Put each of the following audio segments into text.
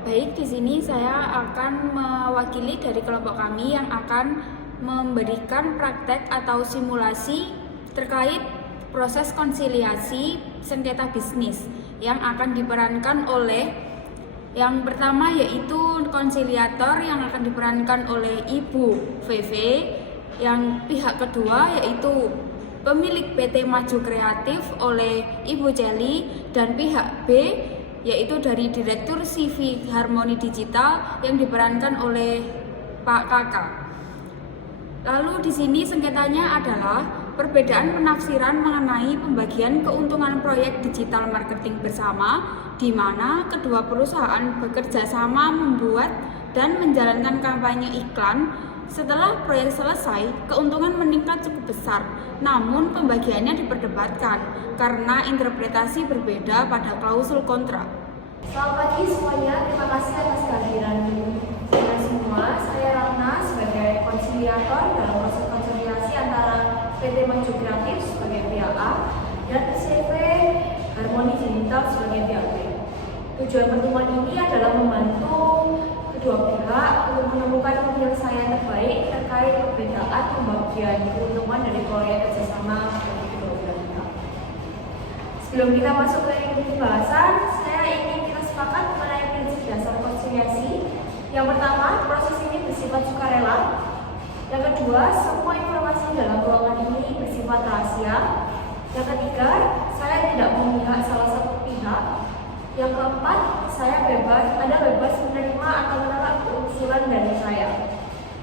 Baik, di sini saya akan mewakili dari kelompok kami yang akan memberikan praktek atau simulasi terkait proses konsiliasi sengketa bisnis yang akan diperankan oleh yang pertama yaitu konsiliator yang akan diperankan oleh Ibu VV, yang pihak kedua yaitu pemilik PT Maju Kreatif oleh Ibu Celi, dan pihak B yaitu dari Direktur CV Harmoni Digital yang diperankan oleh Pak Kakak. Lalu di sini sengketanya adalah perbedaan penafsiran mengenai pembagian keuntungan proyek digital marketing bersama, di mana kedua perusahaan bekerja sama membuat dan menjalankan kampanye iklan. Setelah proyek selesai, keuntungan meningkat cukup besar, namun pembagiannya diperdebatkan karena interpretasi berbeda pada klausul kontrak. Selamat pagi semuanya, terima kasih atas kehadiran kalian semua. Saya Ratna sebagai konsiliator dalam proses konsiliasi antara PT Maju Kreatif sebagai pihak A dan CV Harmoni Digital sebagai pihak B. Tujuan pertemuan ini adalah membantu kedua pihak untuk menemukan penyelesaian terbaik terkait perbedaan pembagian keuntungan dari proyek kerjasama bagi kedua belah pihak. Sebelum kita masuk ke pembahasan, saya ingin kita sepakat mengenai prinsip dasar konsiliasi. Yang pertama, proses ini bersifat sukarela. Yang kedua, semua informasi dalam ruangan ini bersifat rahasia. Yang ketiga, saya tidak memihak salah satu pihak. Yang keempat, Anda bebas menerima atau menolak usulan dari saya.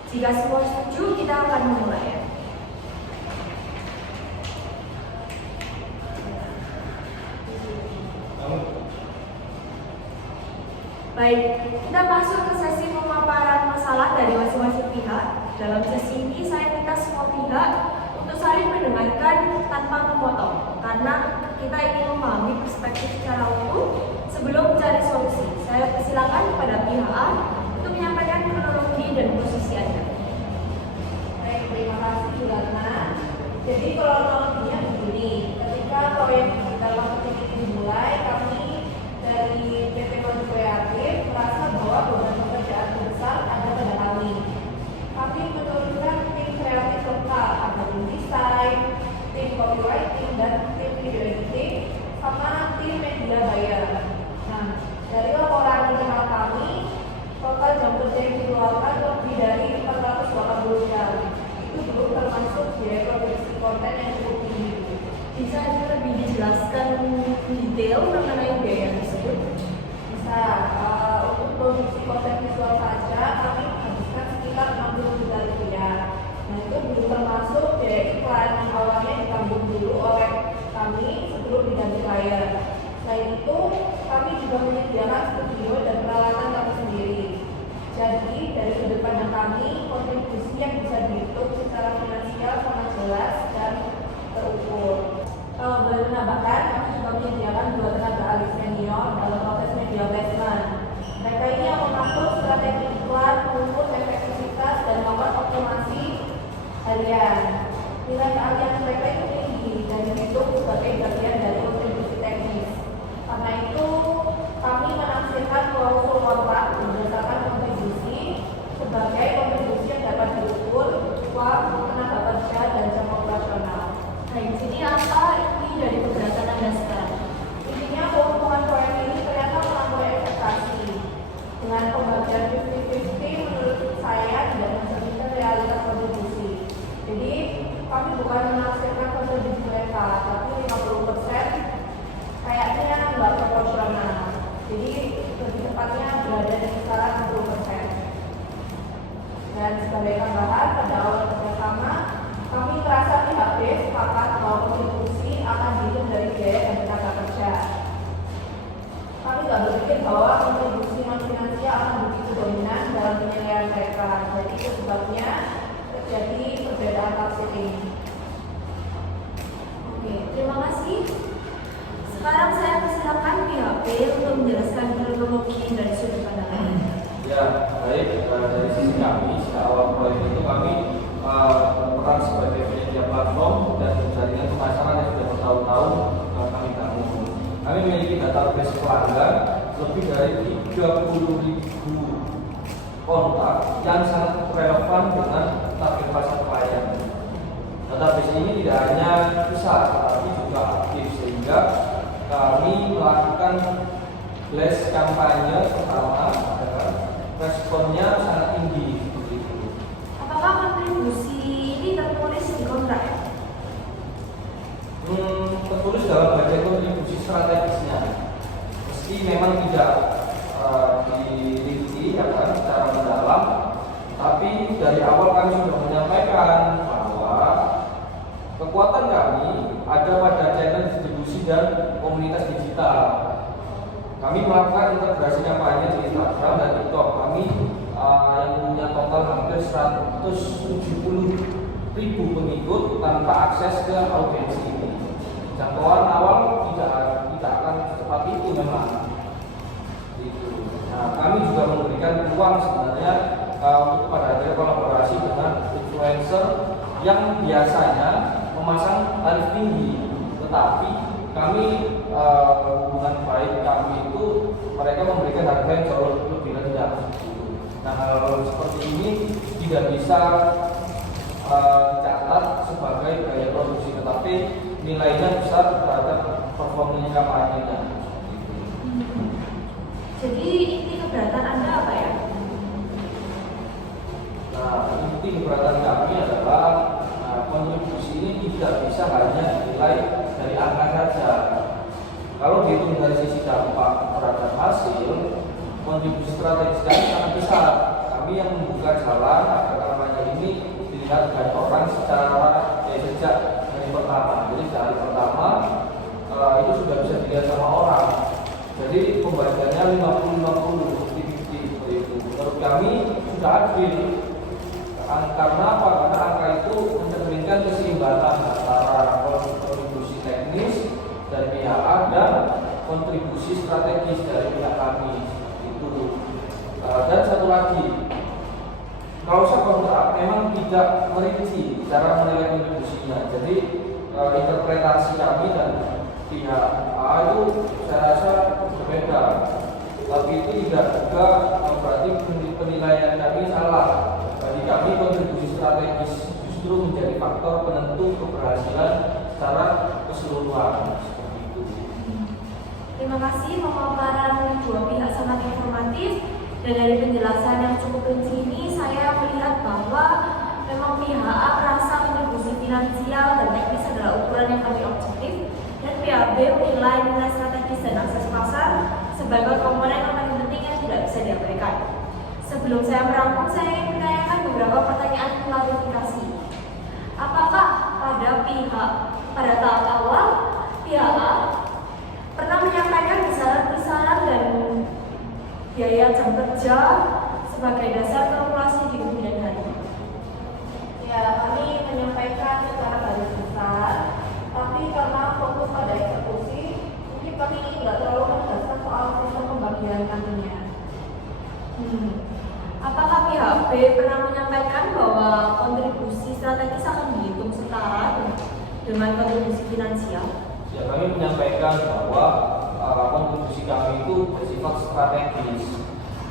Jika semua setuju, kita akan memulai. Baik, kita masuk ke sesi pemaparan masalah dari masing-masing pihak. Dalam sesi ini saya minta semua pihak untuk saling mendengarkan tanpa memotong, karena kita ingin memahami perspektif secara utuh sebelum mencari solusi. Saya persilakan kepada pihak A untuk menyampaikan kronologi dan posisi Anda. Baik, terima kasih Ratna. Jadi kronologinya begini, ketika proyek digital marketing ini dimulai, kami dari PT Maju Kreatif merasa bahwa beban pekerjaan besar ada pada kami. Kami menurunkan tim kreatif lokal, ada tim desain, tim copywriting, dan tim video editing, sama tim media buyer. Nah, dari laporan internal kami, total jam kerja yang dikeluarkan lebih dari 480 jam. Itu belum termasuk biaya produksi konten yang cukup tinggi. Bisa lebih dijelaskan detail mengenai biaya tersebut? Bisa, untuk produksi konten visual saja kami menghabiskan sekitar 60 juta rupiah. Nah, itu belum termasuk biaya iklan yang awalnya ditanggung dulu oleh kami sebelum diganti layar. Selain itu, kami juga menyediakan studio dan peralatan kami sendiri. Jadi, dari sudut pandang kami, kontribusi yang bisa dihitung secara finansial sangat jelas dan terukur. Boleh menambahkan, kami juga menyediakan 2 tenaga ahli senior dalam proses media placement. Mereka ini yang mengatur strategi iklan, mengukur efektivitas, dan melakukan optimasi harian. Nilai keahlian mereka itu tinggi dan dihitung sebagai bagian dari kontribusi teknis. Karena itu, kami menafsirkan klausul kontrak berdasarkan kontribusi sebagai kontribusi yang dapat diukur, uang, tenaga kerja, dan jam operasional. Baik, jadi apa inti dari keberatan Anda sekarang? Intinya keuntungan proyek ini ternyata melampaui ekspektasi. Dengan pembagian 50-50 menurut saya tidak mencerminkan realitas kontribusi. Jadi kami bukan menafsirkan kontribusi mereka, tapi 50% kayaknya nggak proporsional. Jadi lebih tepatnya berada di kisaran 60%. Dan sebagai tambahan, pada awal kerjasama kami merasa pihak B sepakat bahwa kontribusi akan dihitung dari biaya dan tenaga kerja. Kami tidak berpikir bahwa kontribusi non finansial akan begitu dominan dalam penilaian mereka. Jadi itu sebabnya terjadi perbedaan tafsir ini. Oke, terima kasih. Sekarang saya persilakan pihak B untuk menjelaskan kronologi dari sudut pandang Anda. Ya, baik. Dari sisi kami, sejak awal proyek itu kami berperan sebagai penyedia platform dan jaringan pemasaran yang sudah bertahun-tahun kami bangun. Kami memiliki database pelanggan lebih dari 3 30.000 kontak yang sangat relevan dengan target pasar klien. Database ini tidak hanya besar, tetapi juga aktif, sehingga kami melakukan blast kampanye pertama, responnya sangat tinggi. Apakah kontribusi ini tertulis di kontrak? Tertulis dalam bagian kontribusi strategisnya, meski memang tidak dirinci ya kan, secara mendalam, tapi dari awal kami sudah menyampaikan bahwa kekuatan kami ada pada channel distribusi dan komunitas digital. Kami melakukan integrasi kampanye di Instagram dan TikTok. Kami yang punya total hampir 170.000 pengikut tanpa akses ke audiensi ini. Jangkauan awal tidak akan secepat itu memang. Nah, kami juga memberikan peluang sebenarnya untuk pada kolaborasi dengan influencer yang biasanya memasang tarif tinggi, tetapi kami hubungan baik kami itu mereka memberikan harga yang jauh lebih rendah. Nah, hal seperti ini tidak bisa dicatat sebagai biaya produksi, tetapi nilainya besar terhadap performanya kampanyenya. Jadi inti keberatan Anda apa ya? Nah, inti keberatan kami adalah kontribusi ini tidak bisa hanya dinilai dari angka saja. Kalau dihitung dari sisi dampak terhadap hasil, kontribusi strategis kami sangat besar. Kami yang membuka jalan agar kampanye ini dilihat banyak orang secara sejak hari pertama. Jadi dari hari pertama itu sudah bisa dilihat sama orang. Jadi pembagiannya 50-50 seperti itu. Menurut kami sudah adil. Karena apa? Karena angka itu mencerminkan keseimbangan antara kontribusi teknis dari pihak A dan kontribusi strategis dari pihak kami. Itu. Dan satu lagi, kalau saya kontrak memang tidak merinci cara menilai kontribusinya. Jadi interpretasi kami dan pihak A itu saya rasa berbeda. Tapi itu tidak juga berarti penilaian kami salah. Bagi kami kontribusi strategis justru menjadi faktor penentu keberhasilan secara keseluruhan. Seperti itu. Terima kasih, pemaparan dua pihak sangat informatif, dan dari penjelasan yang cukup rinci ini saya melihat bahwa memang pihak A merasa kontribusi finansial dan teknis adalah ukuran yang paling objektif, dan pihak B menilai nilai strategis dan akses pasar sebagai komponen yang paling penting yang tidak bisa diabaikan. Sebelum saya merangkum, saya ingin menanyakan beberapa pertanyaan klarifikasi. Apakah pada tahap awal pihak A pernah menyampaikan besaran dan biaya jam kerja sebagai dasar kalkulasi di kemudian hari? Ya, kami menyampaikan secara garis besar, tapi karena fokus pada eksekusi, mungkin kami nggak terlalu menjelaskan soal sistem pembagian nantinya. Apakah pihak B pernah menyampaikan bahwa kontribusi strategis akan dihitung setara dengan kontribusi finansial? Ya, kami menyampaikan bahwa kontribusi kami itu bersifat strategis,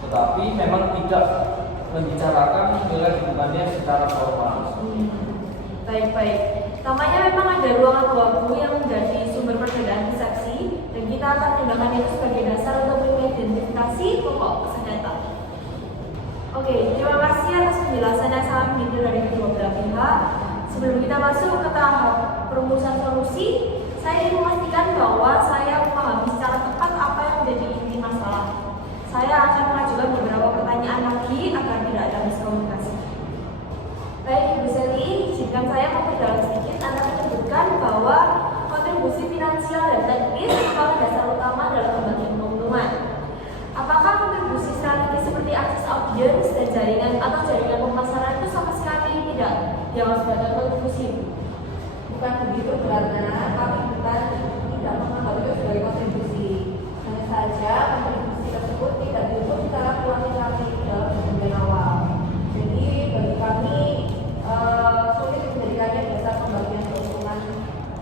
tetapi memang tidak membicarakan nilai hubungannya secara formal. Baik. Tampaknya memang ada ruangan abu yang menjadi sumber perbedaan persepsi, dan kita akan menggunakan itu sebagai dasar untuk mengidentifikasi pokok sengketa. Oke, terima kasih atas penjelasan yang sangat detail dari kedua belah pihak. Sebelum kita masuk ke tahap perumusan solusi, saya ingin memastikan bahwa saya memahami secara tepat apa yang menjadi inti masalah. Saya akan mengajukan beberapa pertanyaan lagi agar tidak ada miskomunikasi. Baik, Ibu Seli, izinkan saya memperdalam sedikit. Anda menyebutkan bahwa kontribusi finansial dan teknis merupakan dasar utama dalam pembagian keuntungan. Apakah kontribusi strategis seperti akses audiens dan jaringan pemasaran itu sama sekali tidak dianggap sebagai kontribusi? Bukan begitu karena kami bukan tidak menganggap itu sebagai kontribusi. Hanya saja kontribusi tersebut tidak dihitung secara kuantitatif dalam bagian awal. Jadi bagi kami sulit menjadikannya dasar pembagian keuntungan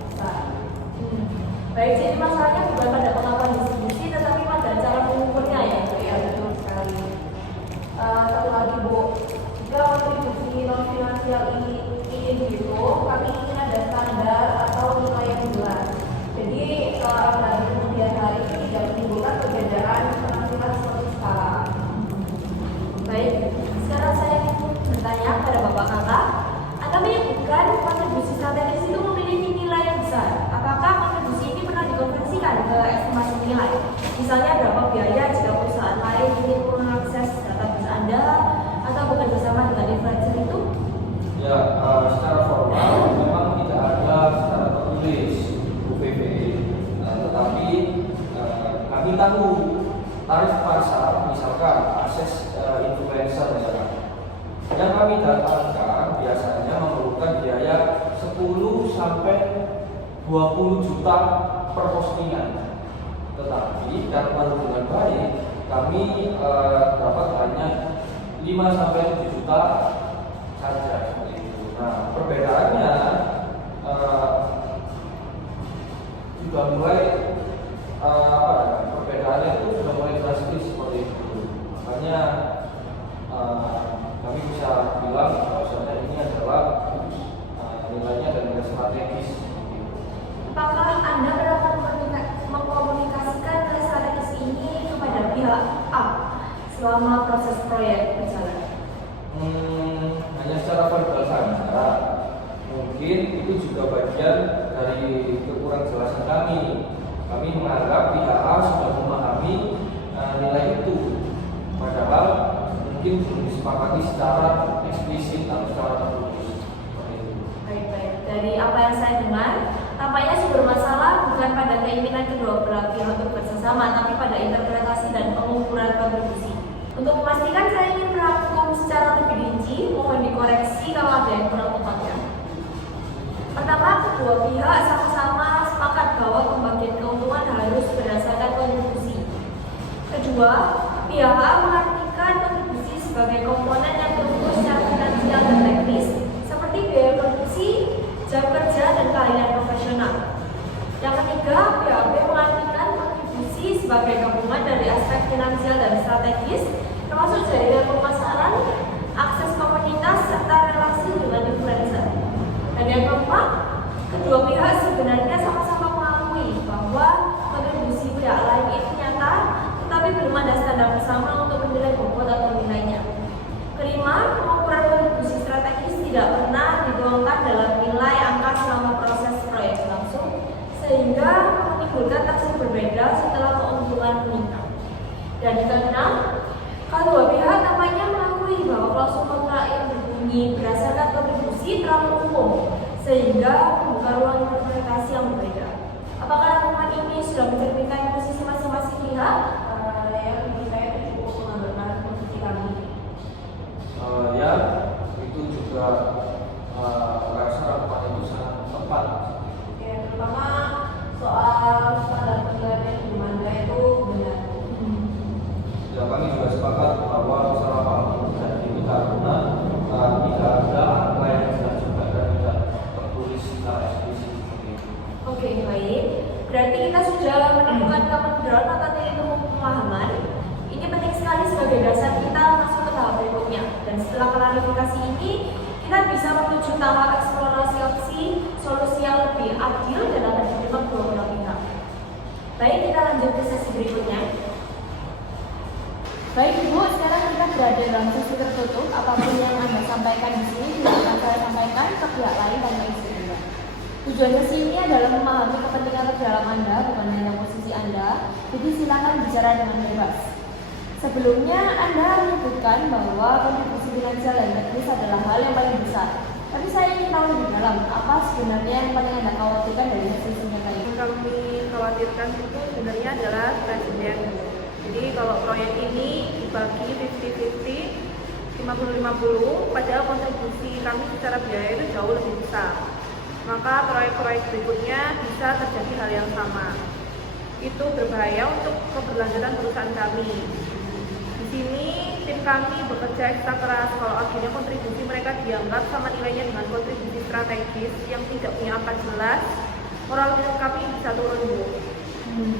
besar. Baik, jadi masalahnya bukan pada pengakuan distribusi, tetapi pada cara mengukurnya ya. Ya betul. misalkan akses influencer misalkan, yang kami datangkan biasanya memerlukan biaya 10 sampai 20 juta per postingan. Tetapi karena hubungan baik, kami dapat hanya 5 sampai 7 juta saja seperti itu. Nah, perbedaannya juga mulai perbedaannya itu sudah mulai drastis seperti itu. Makanya kami bisa bilang bahwasanya ini adalah nilainya dan nilai strategis. Apakah Anda pernah mengkomunikasikan nilai strategis ini kepada pihak A selama proses proyek berjalan? Hanya secara verbal saja. Mungkin itu juga bagian dari kekurang jelasan kami. Kami menganggap pihak A sudah memahami nilai itu, padahal mungkin belum disepakati secara eksplisit atau secara tertulis. Baik-baik. Dari apa yang saya dengar, tampaknya sumber masalah bukan pada keinginan kedua belah pihak untuk bersama, tapi pada interpretasi dan pengukuran kontribusi. Untuk memastikan, saya ingin merangkum secara lebih rinci, mohon dikoreksi kalau ada yang kurang tepat ya. Pertama, kedua pihak sama-sama sepakat bahwa pembagian keuntungan harus berdasarkan kontribusi. Kedua, pihak A mengartikan kontribusi sebagai komponen yang diukur secara finansial dan teknis, seperti biaya produksi, jam kerja, dan keahlian profesional. Yang ketiga, pihak B mengartikan kontribusi sebagai gabungan dari aspek finansial dan strategis, termasuk jaringan pemasaran, akses komunitas, serta relasi dengan influencer. Dan yang keempat, kedua pihak sebenarnya sama-sama mengakui bahwa kontribusi pihak lain itu nyata, tetapi belum ada standar bersama untuk menilai bobot atau nilainya. Kelima, pengukuran kontribusi strategis tidak pernah dituangkan dalam nilai angka selama proses proyek langsung, sehingga menimbulkan tafsir berbeda setelah keuntungan meningkat. Dan yang keenam, kedua pihak tampaknya mengakui bahwa klausul kontrak yang berbunyi berdasarkan kontribusi terlalu umum, sehingga membuka ruang interpretasi yang berbeda. Apakah rangkuman ini sudah mencerminkan posisi masing-masing pihak? Yang bagi saya itu cukup menggambarkan posisi kami. Ya, itu juga rasa rangkuman itu sangat tepat. Oke, pertama soal standar penilaian di mana itu benar. Ya, kami juga sepakat bahwa masalah paham terjadi ini karena tidak ada angka yang jelas juga dan tidak tertulis secara eksplisit seperti itu. Oke, baik. Berarti kita sudah menemukan common ground atau titik temu pemahaman. Ini penting sekali sebagai dasar kita masuk ke tahap berikutnya. Dan setelah klarifikasi ini, kita bisa menuju tahap eksplorasi opsi solusi yang lebih adil dan dapat diterima kedua belah pihak. Baik, kita lanjut ke sesi berikutnya. Baik Ibu, sekarang kita berada dalam sesi tertutup. Apapun yang Anda sampaikan di sini tidak akan saya sampaikan ke pihak lain dan lain. Tujuan sesi ini adalah memahami kepentingan terdalam Anda, bukan hanya posisi Anda. Jadi silakan bicara dengan bebas. Sebelumnya Anda menyebutkan bahwa kontribusi finansial dan teknis adalah hal yang paling besar. Tapi saya ingin tahu lebih dalam, apa sebenarnya yang paling Anda khawatirkan dari hasil sengketa ini? Yang kami khawatirkan itu sebenarnya adalah presiden. Jadi kalau proyek ini dibagi 50-50, 50-50, padahal kontribusi kami secara biaya itu jauh lebih besar. Maka proyek-proyek berikutnya bisa terjadi hal yang sama. Itu berbahaya untuk keberlanjutan perusahaan kami. Di sini tim kami bekerja ekstra keras kalau akhirnya kontribusi mereka dianggap sama nilainya dengan kontribusi strategis yang tidak punya angka jelas, moral kami bisa turun Bu.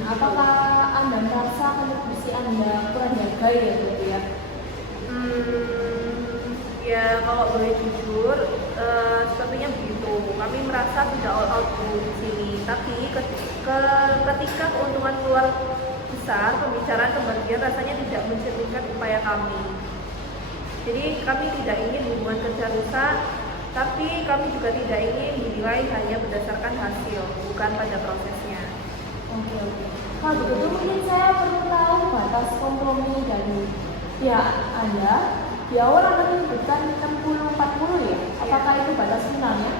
Apakah Anda merasa kontribusi Anda kurang dihargai ya Bu ya? Ya kalau boleh jujur, sepertinya begitu. Kami merasa tidak all out di sini. Tapi ketika keuntungan keluar besar, pembicaraan pembagian rasanya tidak mencerminkan upaya kami. Jadi kami tidak ingin hubungan kerja rusak, tapi kami juga tidak ingin dinilai hanya berdasarkan hasil, bukan pada prosesnya. Oke. Kalau begitu mungkin saya perlu tahu batas kompromi dari pihak Anda. Di awal Anda menyebutkan 60-40 ya? Apakah itu batas finalnya?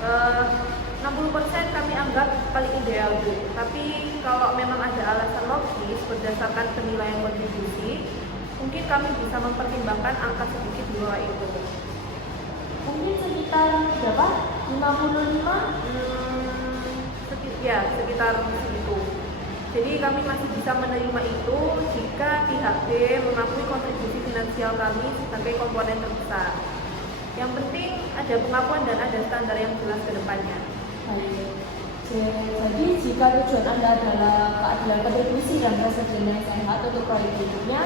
60% kami anggap paling ideal Bu. Tapi kalau memang ada alasan logis berdasarkan penilaian kontribusi, kami bisa mempertimbangkan angka sedikit di bawah itu. Mungkin sekitar berapa? 55? Sekitar segitu. Jadi kami masih bisa menerima itu jika pihak B mengakui kontribusi finansial kami sebagai komponen terbesar. Yang penting ada pengakuan dan ada standar yang jelas ke depannya. Baik. Jadi jika tujuan Anda adalah keadilan kontribusi dan presiden yang sehat untuk proyek berikutnya,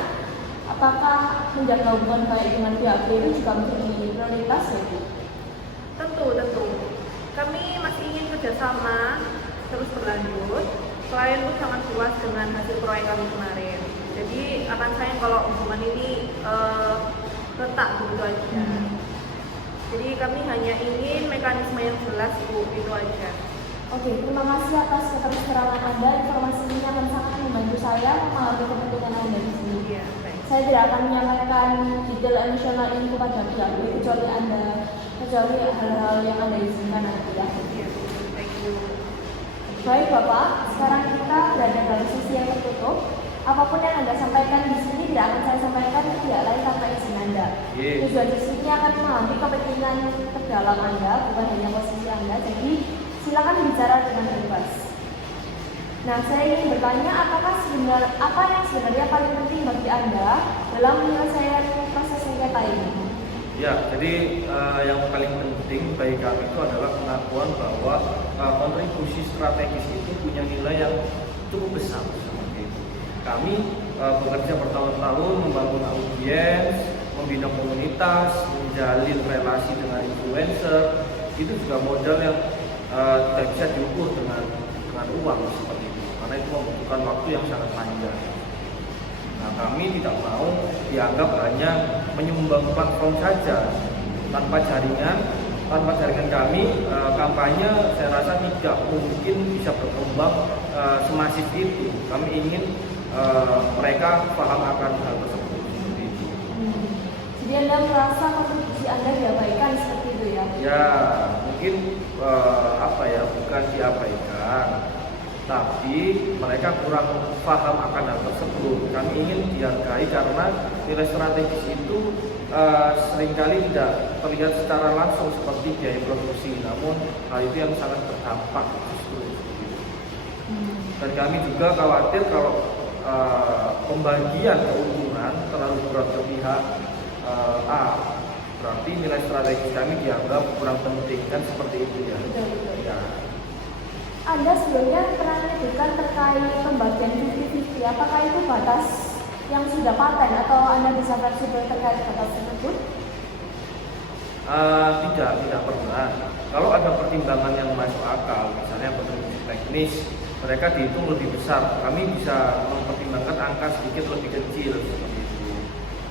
apakah menjaga hubungan baik dengan pihak B itu juga menjadi prioritas ya Bu? Tentu. Kami masih ingin kerjasama terus berlanjut. Klien pun sangat puas dengan hasil proyek kami kemarin. Jadi akan sayang kalau hubungan ini retak begitu aja. Jadi kami hanya ingin mekanisme yang jelas Bu, itu aja. Oke, terima kasih atas keterangan Anda. Informasi ini akan sangat membantu saya memahami kepentingan Anda di sini. Iya, baik. Saya tidak akan menyampaikan detail additional ini kepada pihak B kecuali hal-hal yang Anda izinkan nanti ya. Iya, thank you. Baik Bapak, sekarang kita berada dalam sesi yang tertutup. Apapun yang Anda sampaikan di sini tidak akan saya sampaikan ke pihak lain tanpa izin Anda. Tujuan sesi ini akan memahami kepentingan terdalam Anda, bukan hanya posisi Anda. Jadi silakan bicara dengan bebas. Nah, saya ingin bertanya apa yang sebenarnya paling penting bagi Anda dalam penyelesaian proses sengketa ini? Ya, jadi yang paling penting bagi kami itu adalah pengakuan bahwa kontribusi strategis itu punya nilai yang cukup besar seperti itu. Kami bekerja bertahun-tahun membangun audiens, membina komunitas, menjalin relasi dengan influencer. Itu juga modal yang tidak bisa diukur dengan uang seperti itu, karena itu membutuhkan waktu yang sangat panjang. Nah, kami tidak mau dianggap hanya menyumbang platform saja. Tanpa jaringan kami, kampanye saya rasa tidak mungkin bisa berkembang semasif itu. Kami ingin mereka paham akan hal tersebut. Seperti itu. Jadi Anda merasa kontribusi Anda diabaikan seperti itu ya? Ya, mungkin bukan diabaikan, tapi mereka kurang paham akan hal tersebut. Kami ingin dihargai karena nilai strategis itu seringkali tidak terlihat secara langsung seperti biaya produksi, namun hal itu yang sangat berdampak justru. Dan kami juga khawatir kalau pembagian keuntungan terlalu berat ke pihak A, berarti nilai strategis kami dianggap kurang penting, kan seperti itu ya. Betul. Ya. Anda sebelumnya pernah menyebutkan terkait pembagian 50-50, apakah itu batas yang sudah paten atau Anda bisa fleksibel terkait batas tersebut? Tidak pernah. Kalau ada pertimbangan yang masuk akal, misalnya kontribusi teknis, mereka dihitung lebih besar. Kami bisa mempertimbangkan angka sedikit lebih kecil seperti itu.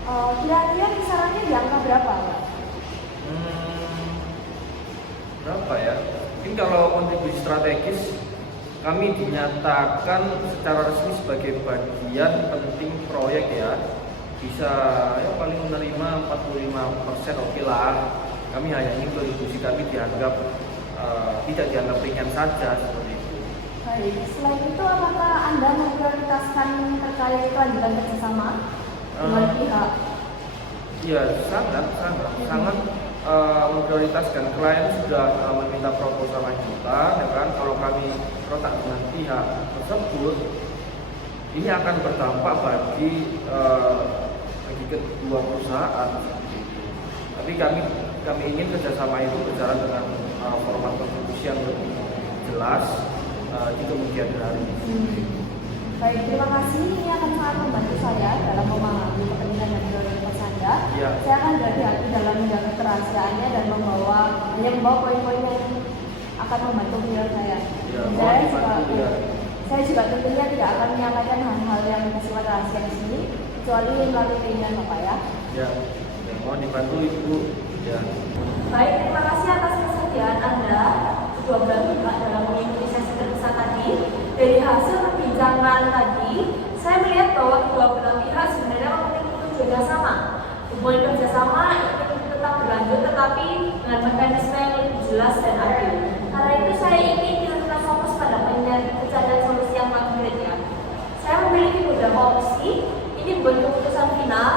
Kira-kira kisarannya di angka berapa? Berapa ya? Mungkin kalau kontribusi strategis kami dinyatakan secara resmi sebagai bagian penting proyek ya, bisa ya paling menerima 45% oke lah. Kami hanya ingin kontribusi kami dianggap tidak dianggap ringan saja seperti itu. Baik, selain itu apakah Anda memprioritaskan terkait kelanjutan kerjasama dengan pihak? Ya sangat memprioritaskan. Klien sudah meminta proposal lanjutan, ya kan? Kalau kami retak dengan pihak tersebut, ini akan berdampak bagi kedua perusahaan. Tapi kami ingin kerjasama itu berjalan dengan format kontribusi yang lebih jelas di kemudian hari. Baik, terima kasih. Ini akan sangat membantu saya dalam memahami kepentingan dan prioritas Anda. Ya. Saya akan berhati-hati dalam menjaga kerahasiaannya dan membawa poin-poin yang akan membantu beliau saya. Ya, Saya juga tentunya tidak akan menyampaikan hal-hal yang bersifat rahasia di sini, kecuali melalui keinginan Bapak ya. Ya, mohon dibantu Ibu. Ya. Baik, terima kasih atas kesediaan Anda kedua belah pihak dalam mengikuti sesi terpisah tadi. Dari hasil perbincangan tadi, saya melihat bahwa kedua belah pihak sebenarnya memiliki tujuan yang sama. Hubungan kerjasama ingin tetap berlanjut, tetapi dengan mekanisme yang lebih jelas dan adil. Karena itu saya ingin kita fokus pada pencarian solusi yang konkret ya. Saya memiliki beberapa opsi, ini buat keputusan final.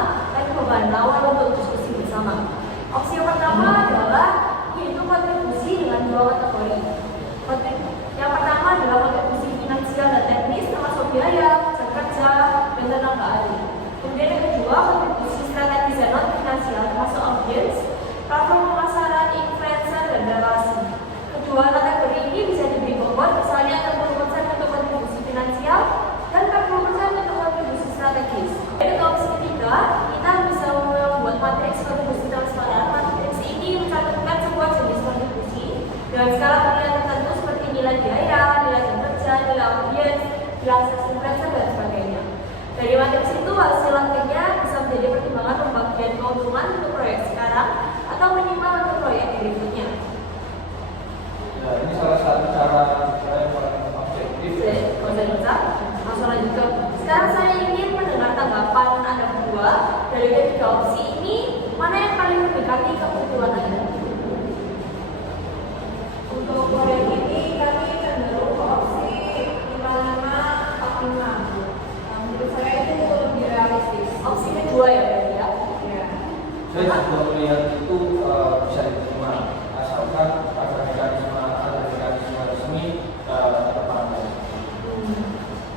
dari ketiga opsi ini mana yang paling mendekati kebutuhan Anda? Untuk proyek ini kami cenderung ke opsi 5545. Menurut saya itu lebih realistis. Opsi kedua ya berarti ya? Ya. Saya juga melihat itu bisa diterima asalkan ada mekanisme resmi terpandang.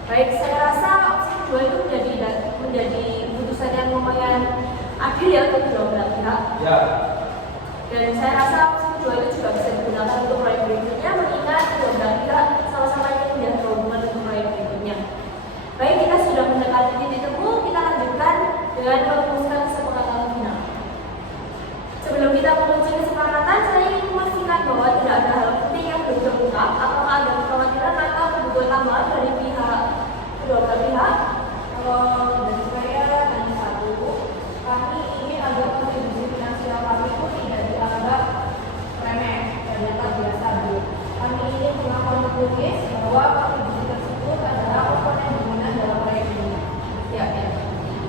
Baik, saya rasa opsi kedua itu menjadi putusan yang lumayan adil ya untuk kedua belah pihak. Ya, Dan saya rasa opsi kedua itu juga bisa digunakan untuk proyek berikutnya mengingat kedua belah pihak sama-sama ingin melihat hubungan untuk proyek berikutnya. Baik, kita sudah mendekati titik temu, kita lanjutkan dengan merumuskan kesepakatan final. Sebelum kita mengunci kesepakatan, saya ingin memastikan bahwa tidak ada hal penting yang belum terungkap, apakah ada kekhawatiran atau kebutuhan tambahan dari pihak kedua belah pihak. Kalau dari saya hanya satu, kami ingin agar kontribusi finansial kami itu tidak dianggap remeh dan dapat biasa dulu. Kami ingin pengakuan tertulis bahwa kontribusi tersebut adalah komponen dominan dalam proyek ini. Ya,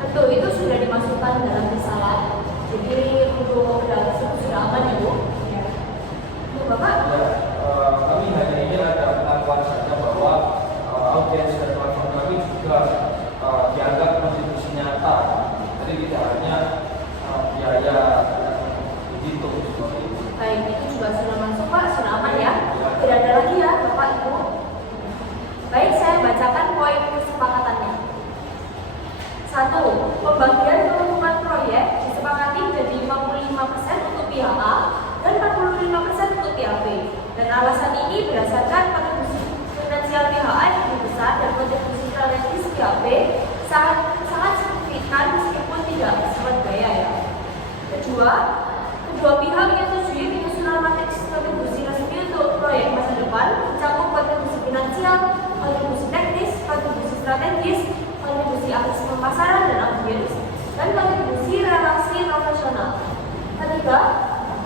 tentu itu sudah dimasukkan dalam risalah. Jadi untuk data tersebut sudah aman ya Bu? Ya. Bu Bapak? ya kami hanya ingin ada pengakuan saja bahwa audiens dan platform kami juga dianggap kontribusi nyata. Jadi tidak hanya biaya dihitung seperti itu. Baik, itu juga sudah masuk Pak, sudah aman ya? Ya. Tidak ada lagi ya Bapak Ibu? Baik, saya bacakan poin kesepakatannya. 1. Pembagian keuntungan proyek disepakati menjadi 55% untuk pihak A dan 45% untuk pihak B. Dan alasan ini berdasarkan kontribusi finansial pihak A yang lebih besar dan kontribusi strategis pihak B sangat signifikan meskipun tidak bersifat gaya ya. Kedua pihak menyetujui penyusunan matriks kontribusi resmi untuk proyek masa depan mencakup kontribusi finansial, kontribusi teknis, kontribusi strategis, kontribusi akses pemasaran dan audiens, dan kontribusi relasi profesional. Ketiga,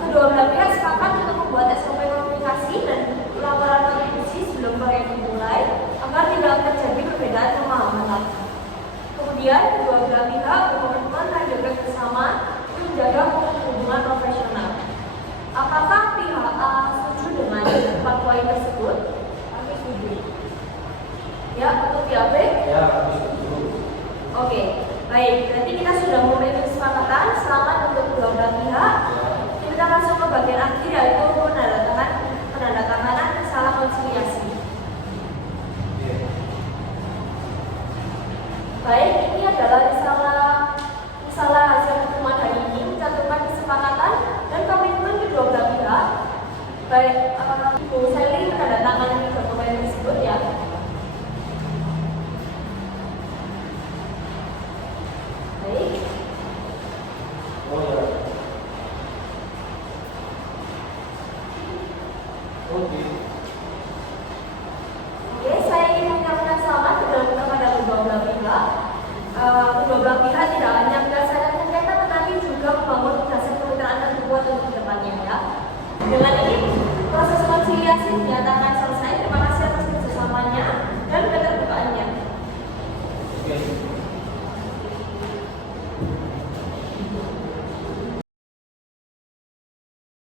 kedua belah pihak sepakat untuk membuat SOP komunikasi dan laporan kontribusi sebelum proyek dimulai agar tidak terjadi perbedaan pemahaman lagi. Kemudian, kedua belah pihak berkomitmen menjaga bersama untuk menjaga hubungan profesional. Apakah pihak A setuju dengan 4 poin tersebut? Kami setuju. Ya, untuk pihak B? Ya, kami setuju. Oke, baik. Berarti kita sudah memiliki kesepakatan. Selamat untuk kedua belah pihak. Kita langsung ke bagian akhir yaitu penandatanganan risalah konsiliasi. Iya. Baik, ini adalah risalah hasil pertemuan hari ini mencantumkan kesepakatan dan komitmen kedua belah pihak. Baik, Ibu Sally menandatangani dokumen tersebut ya. Baik. Oh ya. Oke. Oke, saya ingin mengucapkan selamat kepada kedua belah pihak. Kedua belah pihak tidak hanya menyelesaikan sengketa tetapi juga membangun dasar kemitraan yang kuat untuk kedepannya ya. Dengan ini proses konsiliasi dinyatakan selesai.